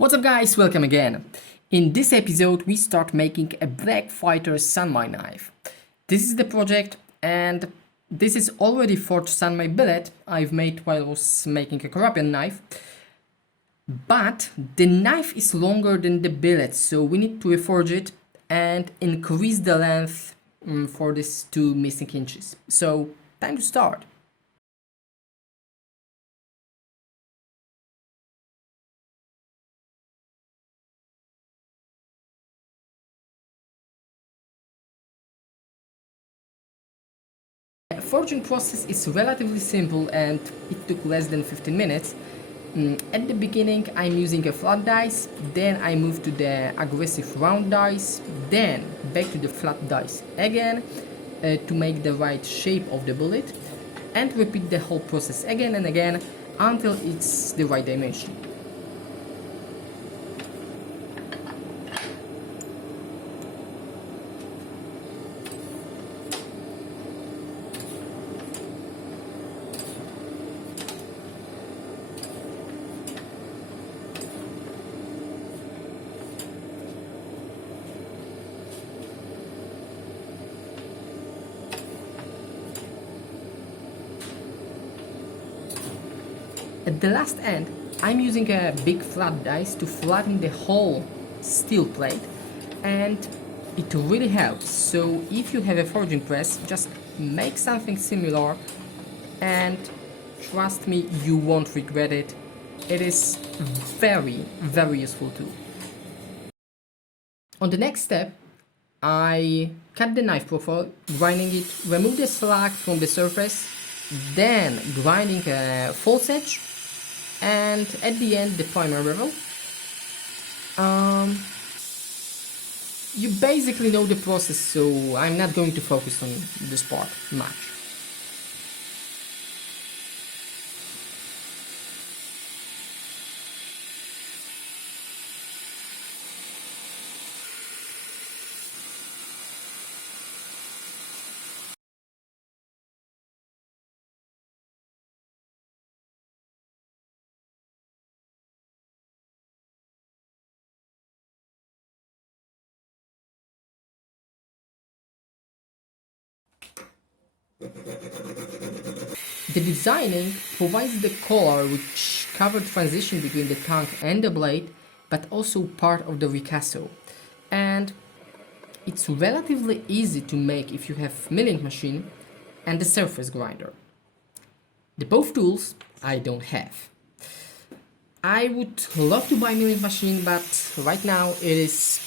What's up guys, welcome again. In this episode we start making a Black Fighter San Mai knife. This is the project and this is already forged San Mai billet I've made while I was making a Korean knife. But the knife is longer than the billet, so we need to reforge it and increase the length for these two missing inches. So time to start. The forging process is relatively simple and it took less than 15 minutes. At the beginning I'm using a flat dice, then I move to the aggressive round dice, then back to the flat dice again to make the right shape of the bullet, and repeat the whole process again and again until it's the right dimension. At the last end, I'm using a big flat dice to flatten the whole steel plate, and it really helps. So if you have a forging press, just make something similar and trust me, you won't regret it. It is very useful too. On the next step, I cut the knife profile, grinding it, remove the slack from the surface, then grinding a false edge, and at the end the primer bevel. You basically know the process, so I'm not going to focus on this part much. The designing provides the color which covers transition between the tongue and the blade, but also part of the ricasso. And it's relatively easy to make if you have milling machine and the surface grinder. The both tools I don't have. I would love to buy milling machine, but right now it is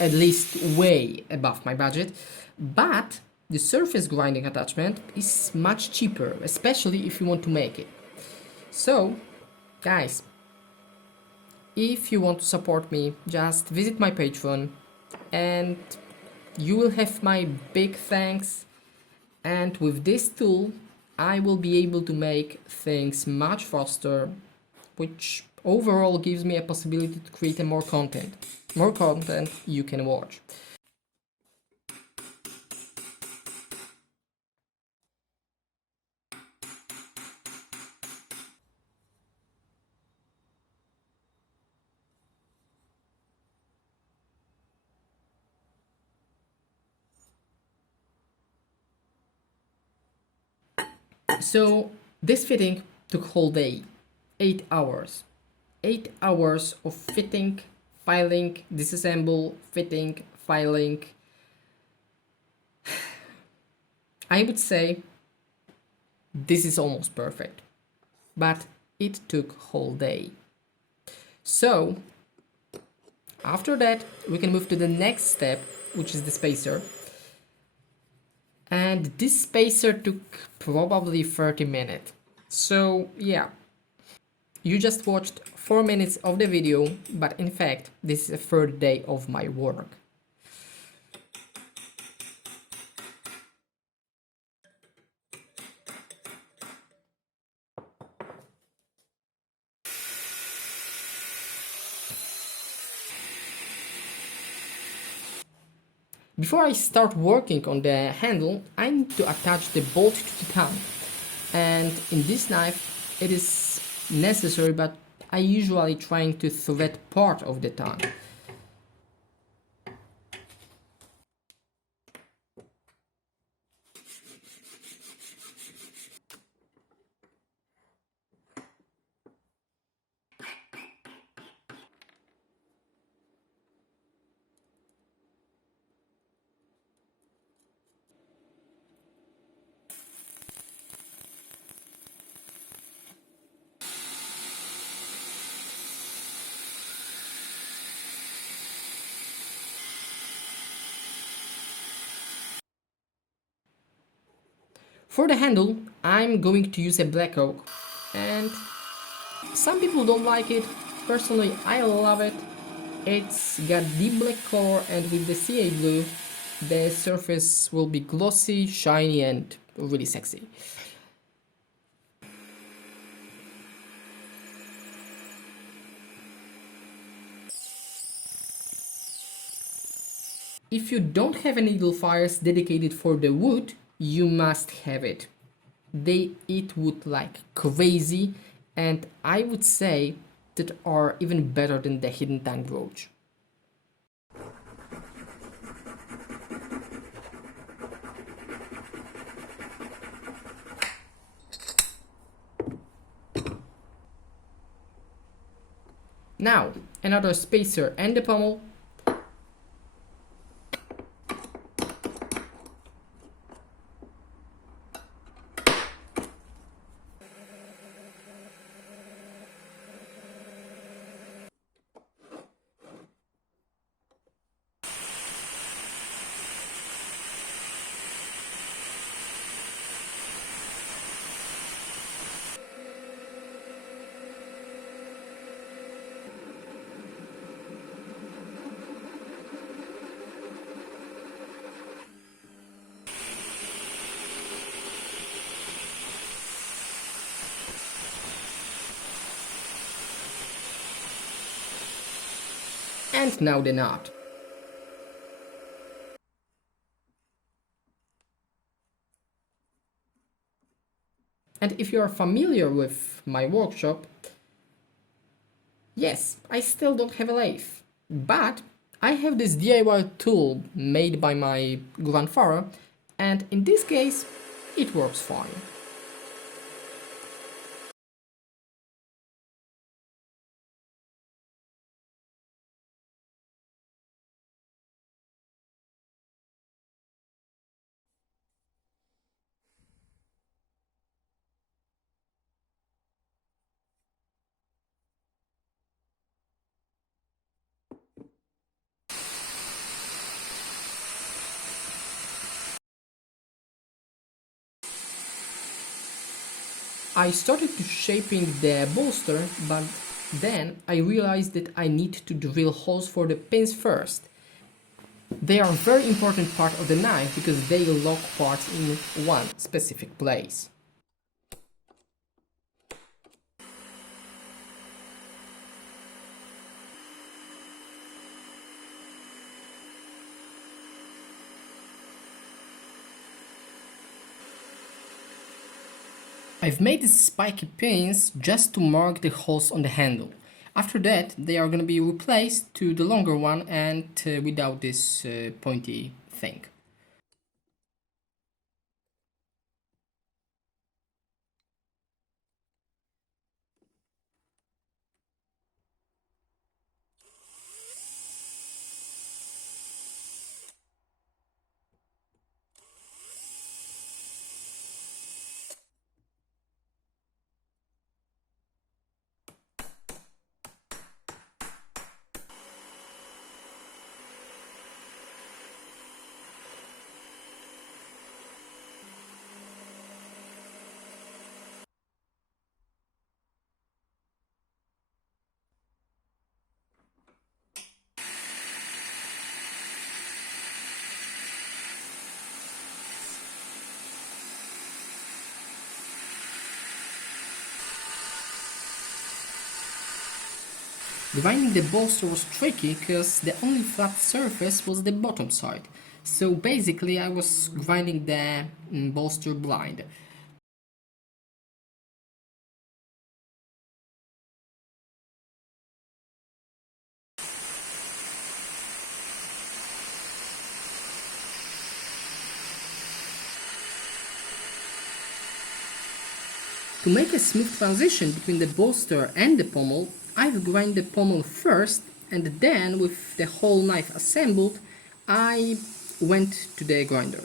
at least way above my budget. But the surface grinding attachment is much cheaper, especially if you want to make it. So, guys, if you want to support me, just visit my Patreon and you will have my big thanks. And with this tool, I will be able to make things much faster, which overall gives me a possibility to create more content you can watch. So this fitting took whole day, 8 hours. 8 hours of fitting, filing, disassemble, fitting, filing. I would say this is almost perfect, but it took whole day. So after that we can move to the next step, which is the spacer. And this spacer took probably 30 minutes. So yeah, you just watched 4 minutes of the video, but in fact this is a third day of my work. Before I start working on the handle, I need to attach the bolt to the tongue. And in this knife, it is necessary, but I usually trying to thread part of the tongue. For the handle, I'm going to use a black oak, and some people don't like it. Personally, I love it. It's got deep black color, and with the CA blue, the surface will be glossy, shiny, and really sexy. If you don't have a needle fires dedicated for the wood, you must have it. They eat wood like crazy, and I would say that are even better than the hidden tank brooch. Now, another spacer and the pommel. And now the knot. And if you are familiar with my workshop, yes, I still don't have a lathe, but I have this DIY tool made by my grandfather, and in this case, it works fine. I started to shaping the bolster, but then I realized that I need to drill holes for the pins first. They are a very important part of the knife because they lock parts in one specific place. I've made these spiky pins just to mark the holes on the handle. After that, they are going to be replaced to the longer one and without this pointy thing. Grinding the bolster was tricky because the only flat surface was the bottom side. So basically I was grinding the bolster blind. To make a smooth transition between the bolster and the pommel, I've grind the pommel first, and then with the whole knife assembled, I went to the grinder.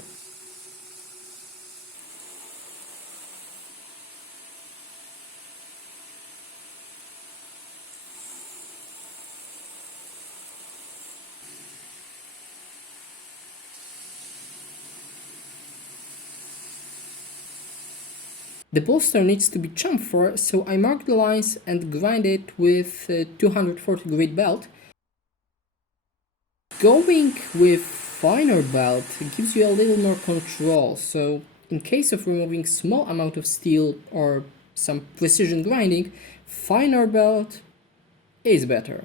The bolster needs to be chamfer, so I mark the lines and grind it with a 240 grit belt. Going with finer belt gives you a little more control, so in case of removing small amount of steel or some precision grinding, finer belt is better.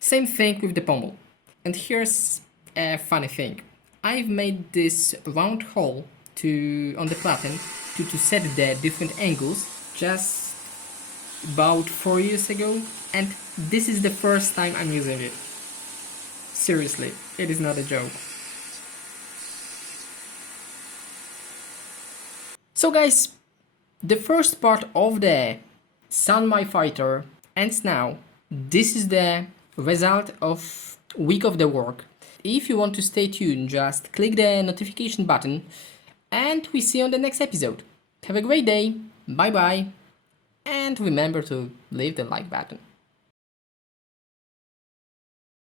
Same thing with the pommel. And here's a funny thing. I've made this round hole on the platen to set the different angles just about 4 years ago, and this is the first time I'm using it. Seriously, it is not a joke. So guys, the first part of the San Mai Fighter ends now. This is the result of week of the work. If you want to stay tuned, just click the notification button and we see you on the next episode. Have a great day, bye bye, and remember to leave the like button.